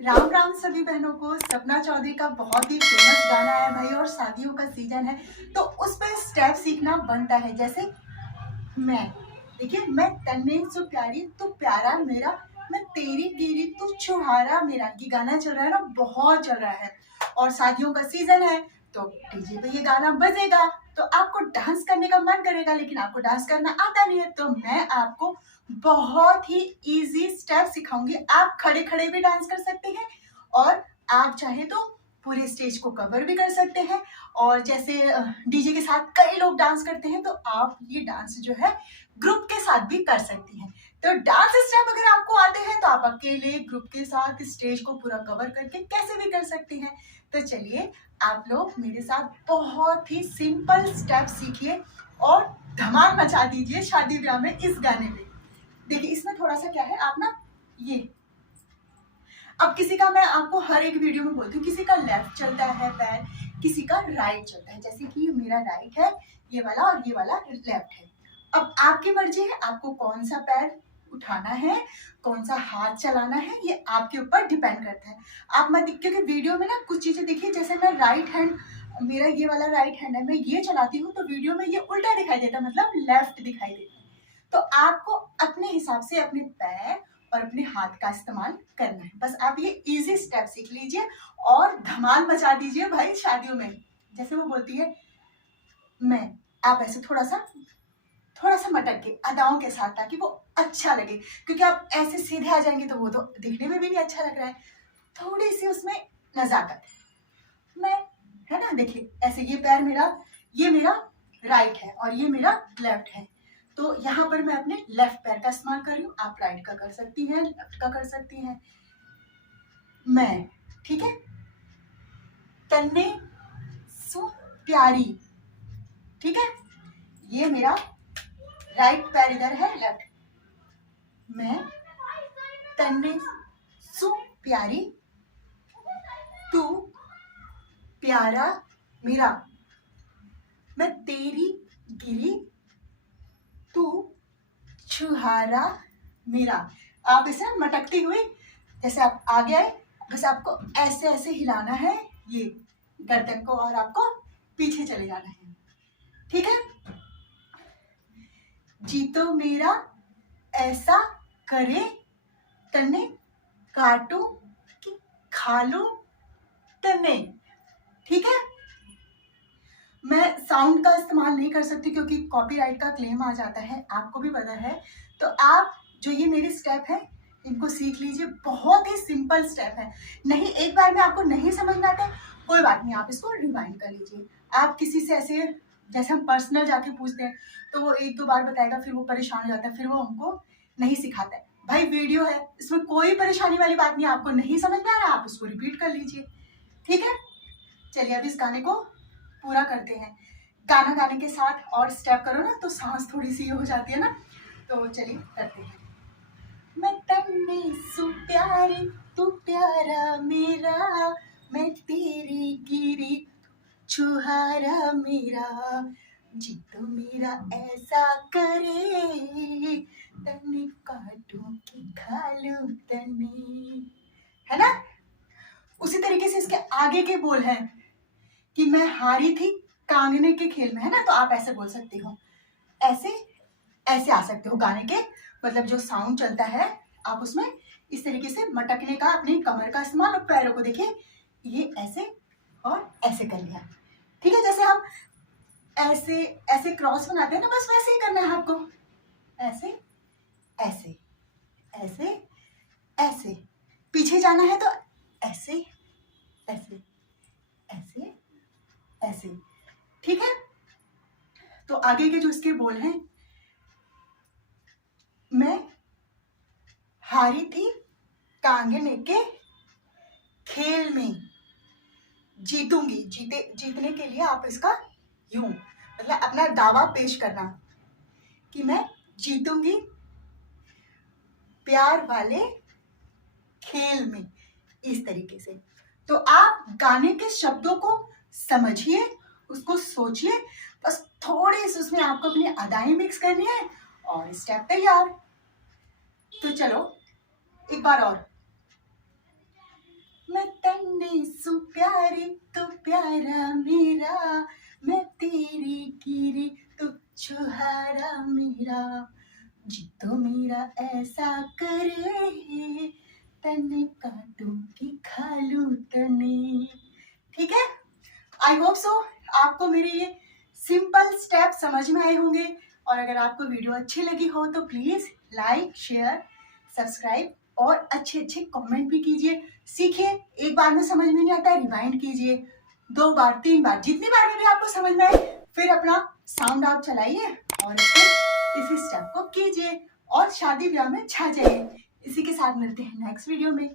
राम राम सभी बहनों को। सपना चौधरी का बहुत ही फेमस गाना है भाई, और शादियों का सीजन है तो उस पे स्टेप सीखना बनता है। जैसे मैं, देखिए, मैं तन्ने सो प्यारी तू प्यारा मेरा, मैं तेरी गिरी तू छुहारा मेरा। ये गाना चल रहा है ना, बहुत चल रहा है और शादियों का सीजन है तो डीजे पे ये गाना बजेगा तो आपको डांस करने का मन करेगा, लेकिन आपको डांस करना आता नहीं है तो मैं आपको बहुत ही इजी स्टेप सिखाऊंगी। आप खड़े खड़े भी डांस कर सकते हैं और आप चाहे तो पूरे स्टेज को कवर भी कर सकते हैं। और जैसे डीजे के साथ कई लोग डांस करते हैं तो आप ये डांस जो है ग्रुप के साथ भी कर सकती हैं। तो डांस स्टेप अगर आपको आते हैं तो आप अकेले ग्रुप के साथ स्टेज को पूरा कवर करके कैसे भी कर सकते हैं। तो चलिए आप लोग मेरे साथ बहुत ही सिंपल स्टेप सीखिए और धमाल मचा दीजिए शादी ब्याह में इस गाने में। देखिए इसमें थोड़ा सा क्या है, आप ना ये, अब किसी का, मैं आपको हर एक वीडियो में बोलती हूँ, किसी का लेफ्ट चलता है पैर, किसी का राइट चलता है। जैसे कि मेरा राइट है ये वाला और ये वाला लेफ्ट है। अब आपकी मर्जी है आपको कौन सा पैर उठाना है, कौन सा हाथ चलाना है, ये आपके ऊपर डिपेंड करता है। आप मत, क्योंकि वीडियो में ना कुछ चीजें देखिए, जैसे मैं राइट हैंड, मेरा ये वाला राइट हैंड है, मैं ये चलाती हूँ तो वीडियो में ये उल्टा दिखाई देता है, मतलब लेफ्ट दिखाई देता है। तो आपको अपने हिसाब से अपने पैर और अपने हाथ का इस्तेमाल करना है। बस आप ये इजी स्टेप सीख लीजिए और धमाल मचा दीजिए भाई शादियों में। जैसे वो बोलती है मैं, आप ऐसे थोड़ा सा मटक के अदाओं के साथ, ताकि वो अच्छा लगे, क्योंकि आप ऐसे सीधे आ जाएंगे तो वो तो दिखने में भी नहीं अच्छा लग रहा है। थोड़ी सी उसमें नजाकत मैं, है ना। देखिए ऐसे, ये पैर मेरा, ये मेरा राइट है और ये मेरा लेफ्ट है, तो यहाँ पर मैं अपने लेफ्ट पैर का इस्तेमाल कर रही हूँ। आप राइट का कर सकती हैं, लेफ्ट का कर सकती हैं। मैं, ठीक है, तन्ने सो प्यारी, ठीक है, ये मेरा राइट पैर इधर है, लेफ्ट। मैं तन्ने सो प्यारी तू प्यारा मेरा, मैं तेरी गिरी तू छुहारा मेरा। आप इसे मटकती हुई, जैसे आप आगे आए, बस आपको ऐसे ऐसे हिलाना है ये गर्दन को और आपको पीछे चले जाना है, ठीक है। जी तो मेरा ऐसा करे तने काटू कि खा लू तने, ठीक है। मैं साउंड का इस्तेमाल नहीं कर सकती क्योंकि कॉपीराइट का क्लेम आ जाता है, आपको भी पता है। तो आप जो ये मेरे स्टेप है इनको सीख लीजिए, बहुत ही सिंपल स्टेप है। नहीं, एक बार में आपको नहीं समझ में आता है, कोई बात नहीं, आप इसको रिवाइंड कर लीजिए। आप किसी से ऐसे, जैसे हम पर्सनल जाके पूछते हैं तो वो एक दो बार बताएगा, फिर वो परेशान हो जाता है, फिर वो हमको नहीं सिखाता है। भाई वीडियो है, इसमें कोई परेशानी वाली बात नहीं, आपको नहीं समझ में आ रहा आप उसको रिपीट कर लीजिए, ठीक है। चलिए अब इस गाने को पूरा करते हैं। गाना गाने के साथ और स्टेप करो ना तो सांस थोड़ी सी हो जाती है ना, तो चलिए करते हैं। मैं तन्ने सु प्यारी तू प्यारा मेरा, मैं तेरी गिरी छुहारा मेरा, जी तो मेरा ऐसा करे तन्ने काटूं कि खा लूं तन्ने, है ना। उसी तरीके से इसके आगे के बोल हैं कि मैं हारी थी कांगने के खेल में, है ना, तो आप ऐसे बोल सकते हो, ऐसे ऐसे आ सकते हो गाने के, मतलब जो साउंड चलता है आप उसमें इस तरीके से मटकने का, अपनी कमर का इस्तेमाल, और पैरों को देखिए ये ऐसे और ऐसे कर लिया, ठीक है। जैसे हम ऐसे ऐसे क्रॉस बनाते हैं ना, बस वैसे ही करना है आपको, ऐसे ऐसे ऐसे ऐसे, पीछे जाना है तो ऐसे ऐसे ऐसे ऐसे, ठीक है। तो आगे के जो इसके बोल हैं, मैं हारी थी कांगने के खेल में, जीतूंगी, जीतने के लिए आप इसका यूं, मतलब अपना दावा पेश करना कि मैं जीतूंगी प्यार वाले खेल में, इस तरीके से। तो आप गाने के शब्दों को समझिए, उसको सोचिए, बस थोड़ी सी उसमें आपको अपनी अदाएं मिक्स करनी है और स्टेप तैयार। तो चलो एक बार और। मैं तन्ने सु प्यारी तू प्यारा मेरा, मैं तेरी कीरी तू छुहारा मेरा, जी तो मेरा ऐसा करे, तन्ने काटू की खालू तने। ठीक है, आई होप सो आपको मेरे ये सिंपल स्टेप समझ में आए होंगे। और अगर आपको वीडियो अच्छी लगी हो तो प्लीज़ लाइक शेयर सब्सक्राइब और अच्छे अच्छे कमेंट भी कीजिए। सीखिए, एक बार में समझ में नहीं आता है रिवाइंड कीजिए, 2 बार 3 बार, जितनी बार में भी आपको समझ में आए फिर अपना साउंड आप चलाइए और इसी स्टेप को कीजिए और शादी ब्याह में छा जाइए। इसी के साथ मिलते हैं नेक्स्ट वीडियो में।